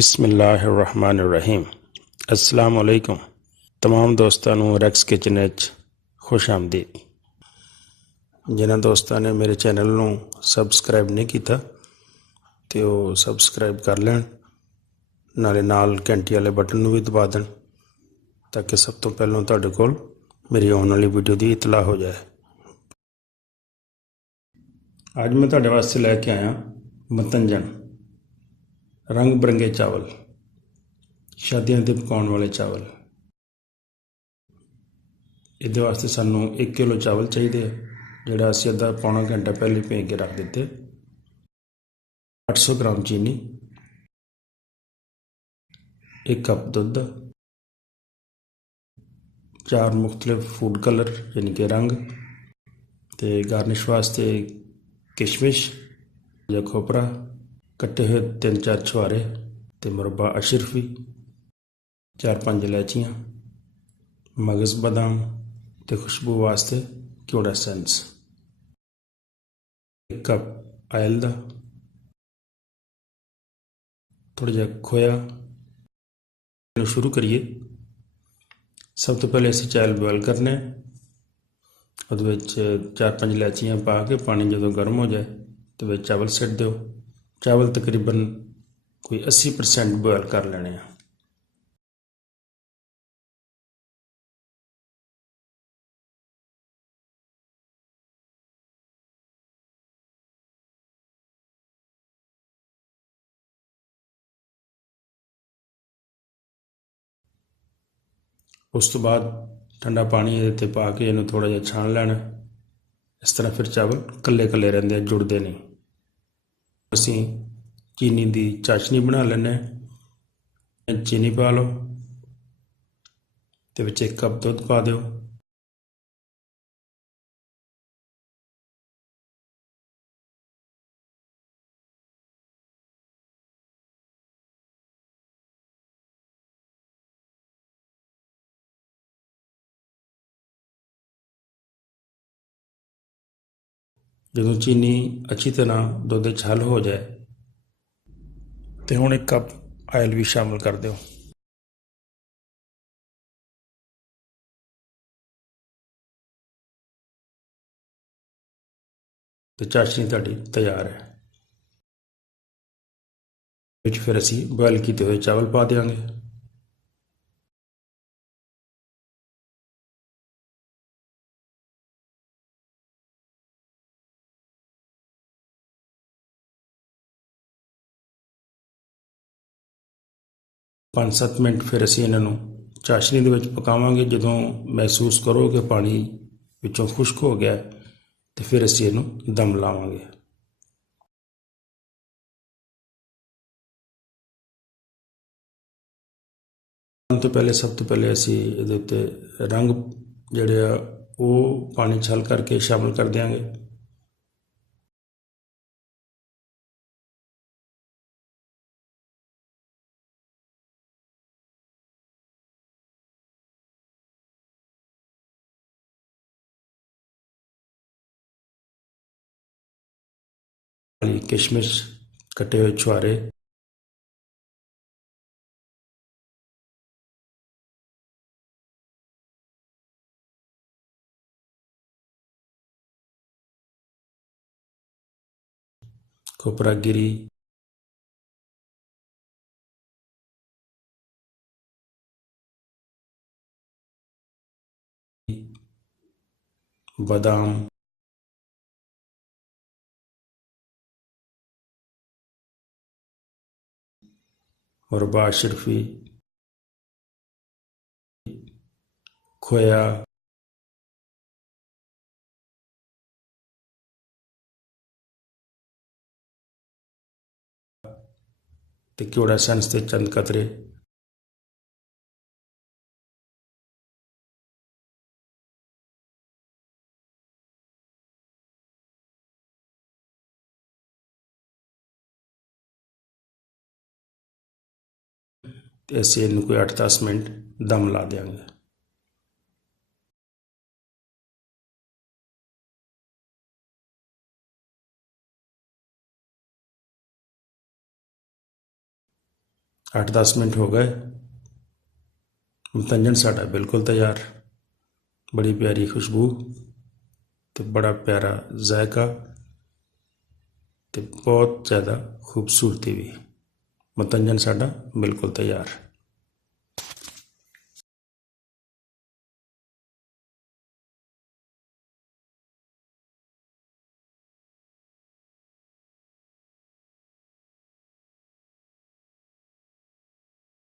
बिस्मिल्लाहिर्रहमानिर्रहीम। अस्सलाम वालेकुम। तमाम दोस्तों ਨੂੰ ਰੈਕਸ ਕਿਚਨ ਵਿੱਚ खुश आमदीद। जिन्होंने दोस्तों ने मेरे चैनल ਨੂੰ सबसक्राइब नहीं किया तो वो सबसक्राइब कर लैन, नाले नाल घंटी वाले बटन भी दबा दें ताकि सब तो पहलों तुहाडे कोल मेरी आने वाली वीडियो की इतला हो जाए। अज मैं तुहाडे वास्ते लैके आया मतंजन रंग बिरंगे चावल, शादियों ते पकाउण वाले चावल। इहदे वास्ते सानू 1 किलो चावल चाहिए, जिहड़ा असीं अद्धा पौना घंटा पहले भे के रख दिते। 800 ग्राम चीनी, 1 कप दुध, 4 मुख्तलिफ फूड कलर यानी कि रंग, ते गार्निश वास्ते किशमिश या खोपरा, कट्टे हुए 3-4 छुहारे ते मुरब्बा अशरफी, 4-5 इलायचियाँ, मगज़ बादाम ते खुशबू वास्ते क्यूड़ा एसेंस, 1 कप आयल दा, थोड़ा जिहा खोया। शुरू करिए। सब तो पहले असीं चावल बॉयल करने, उहदे विच 4-5 इलायचियाँ पा के पानी जदों गर्म हो जाए तो विच चावल सिट दो। चावल तकरीबन कोई 80% बॉयल कर लेने आ। उस तो बाद ठंडा पानी ये ते पा के इन्हूं थोड़ा जिहा छान लैना। इस तरह फिर चावल कल्ले कल्ले रहिंदे, जुड़दे नहीं। असीं चीनी दी चाशनी बना लैने। चीनी पा लो ते विच 1 कप दुध पा दिओ। जदों चीनी अच्छी तरह दुध विच हल हो जाए तो हुण 1 कप आयल भी शामिल कर दो। तो चाशनी तुहाडी तैयार है। विच फिर असीं बॉयल किए हुए चावल पा देंगे। पाँच 7 मिनट फिर असीं इन्हां नूं चाशनी दे विच पकावांगे। जदों महसूस करो कि पानी विचों खुश्क हो गया तो फिर असीं इहनूं दम लावांगे। तो पहले सब तो पहले असीं इहदे उत्ते रंग जिहड़े आ ਉਹ पानी 'ਚ हल करके शामिल कर देंगे। किशमिश, कटे हुए छुहारे, खोपरा गिरी, बादाम, मुरब्बा अशरफी, खोया, ते क्यूड़ा एसेंस ते चंद कतरे। ते असीं इहनूं कोई 8-10 मिनट दम ला देंगे। 8-10 मिनट हो गए। मतंजन साडा बिल्कुल तैयार। बड़ी प्यारी खुशबू तो बड़ा प्यारा जायका तो बहुत ज़्यादा खूबसूरती भी। मतंजन साडा बिल्कुल तैयार।